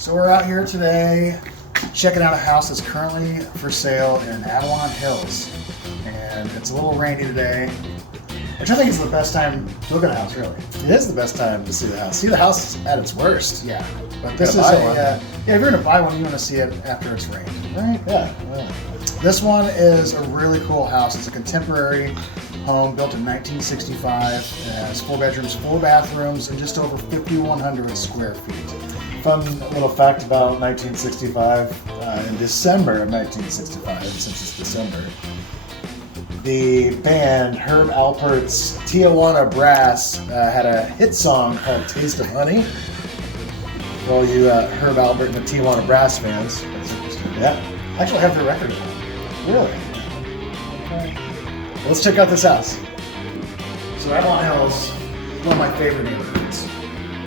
So we're out here today checking out a house that's currently for sale in Avalon Hills. And it's a little rainy today, which I think is the best time to look at a house, really. It is the best time to see the house. See the house at its worst. Yeah. But this is if you're going to buy one, you want to see it after it's rained, right? Yeah. This one is a really cool house. It's a contemporary home built in 1965. It has 4 bedrooms, 4 bathrooms, and just over 5,100 square feet. Fun little fact about 1965. In December of 1965, since it's December, the band Herb Alpert's Tijuana Brass had a hit song called Taste of Honey. For all you Herb Alpert and the Tijuana Brass fans. That's interesting. Yeah. I actually have their record now. Really? Okay. Let's check out this house. So Avalon Hills, one of my favorite neighborhoods.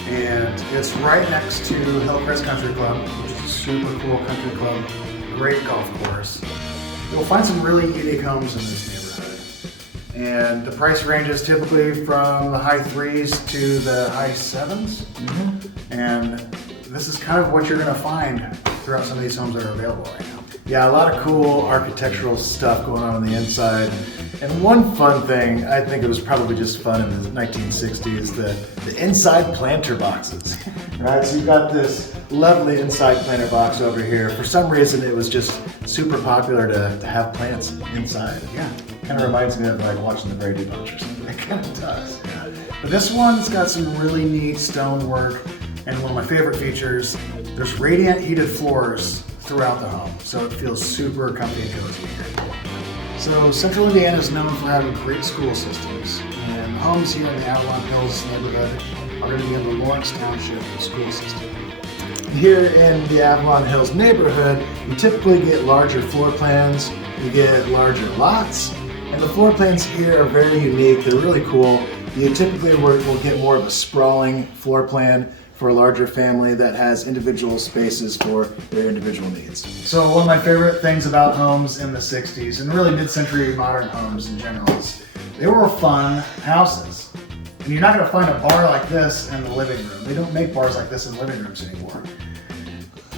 And it's right next to Crest Country Club, which is a super cool country club, great golf course. You'll find some really unique homes in this neighborhood. And the price ranges typically from the high 3s to the high 7s. Mm-hmm. And this is kind of what you're going to find throughout some of these homes that are available right now. Yeah, a lot of cool architectural stuff going on the inside. And one fun thing, I think it was probably just fun in the 1960s, the inside planter boxes. Right, so you've got this lovely inside planter box over here. For some reason, it was just super popular to have plants inside. Yeah. Kind of reminds me of like watching the Brady Bunch or something. It kind of does. Yeah. But this one's got some really neat stonework, and one of my favorite features, there's radiant heated floors throughout the home, so it feels super comfy and cozy here. So Central Indiana is known for having great school systems, and the homes here in the Avalon Hills neighborhood are going to be in the Lawrence Township school system. Here in the Avalon Hills neighborhood, you typically get larger floor plans, you get larger lots, and the floor plans here are very unique. They're really cool. You typically will get more of a sprawling floor plan for a larger family that has individual spaces for their individual needs. So one of my favorite things about homes in the 60s, and really mid-century modern homes in general, is they were fun houses. And you're not going to find a bar like this in the living room. They don't make bars like this in living rooms anymore.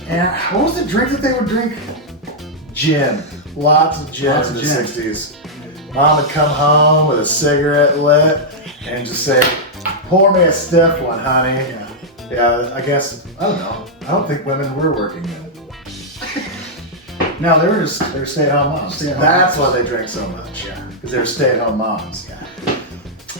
And what was the drink that they would drink? Gin. Lots of gin in the 60s. Mom would come home with a cigarette lit and just say, pour me a stiff one, honey. Yeah, I guess, I don't know. I don't think women were working then. No, they were stay-at-home moms. That's why they drank so much. Yeah, because they were stay-at-home moms. Yeah.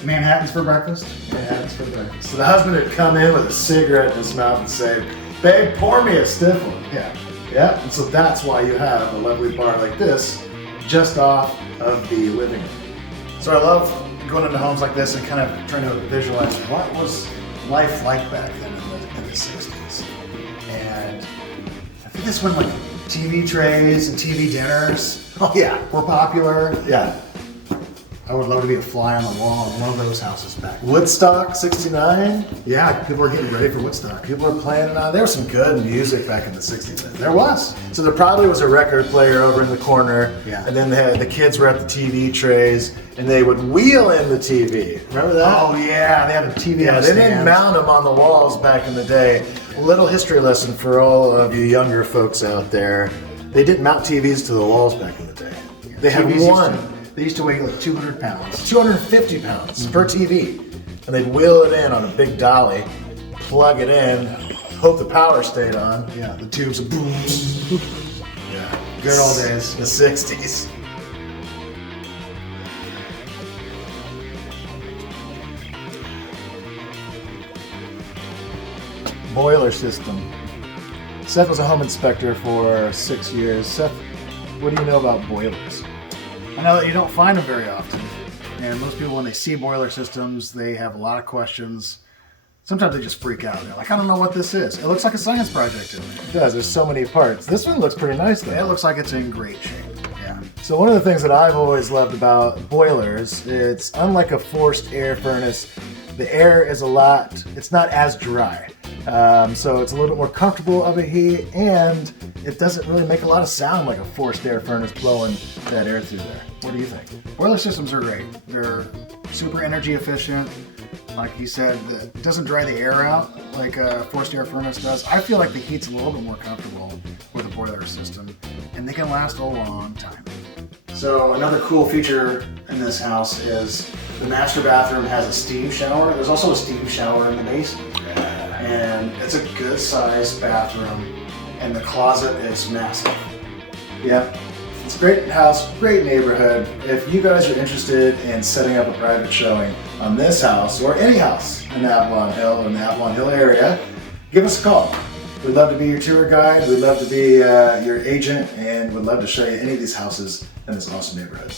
Manhattans for breakfast? Manhattans for breakfast. So the husband would come in with a cigarette in his mouth and say, babe, pour me a stiff one. Yeah. Yeah, and so that's why you have a lovely bar like this just off of the living room. So I love going into homes like this and kind of trying to visualize what was life like back then in the 60s. And I think this when like TV trays and TV dinners were popular. Yeah. I would love to be a fly on the wall in one of those houses back then. Woodstock, 69. Yeah, people were getting ready for Woodstock. People were playing it on. There was some good music back in the 60s. There was. So there probably was a record player over in the corner. Yeah. And then the kids were at the TV trays and they would wheel in the TV. Remember that? Oh yeah, they had a TV. Yeah, they didn't mount them on the walls back in the day. A little history lesson for all of you younger folks out there. They didn't mount TVs to the walls back in the day. Yeah, they had one. They used to weigh like 200 pounds. 250 pounds per TV. And they'd wheel it in on a big dolly, plug it in, hope the power stayed on. Yeah, the tubes of boom. Yeah. Good old days. The 60s. Boiler system. Seth was a home inspector for 6 years. Seth, what do you know about boilers? I know that you don't find them very often. And most people, when they see boiler systems, they have a lot of questions. Sometimes they just freak out. They're like, I don't know what this is. It looks like a science project to me. It does. There's so many parts. This one looks pretty nice, though. It looks like it's in great shape. Yeah. So one of the things that I've always loved about boilers, it's unlike a forced air furnace. The air is it's not as dry. So it's a little bit more comfortable of a heat, and it doesn't really make a lot of sound like a forced air furnace blowing that air through there. What do you think? Boiler systems are great. They're super energy efficient. Like he said, it doesn't dry the air out like a forced air furnace does. I feel like the heat's a little bit more comfortable with a boiler system, and they can last a long time. So another cool feature in this house is the master bathroom has a steam shower. There's also a steam shower in the base, and it's a good sized bathroom, and the closet is massive. Yep. It's a great house, great neighborhood. If you guys are interested in setting up a private showing on this house or any house in Avalon Hill or in the Avalon Hill area, give us a call. We'd love to be your tour guide, we'd love to be your agent, and we'd love to show you any of these houses in this awesome neighborhood.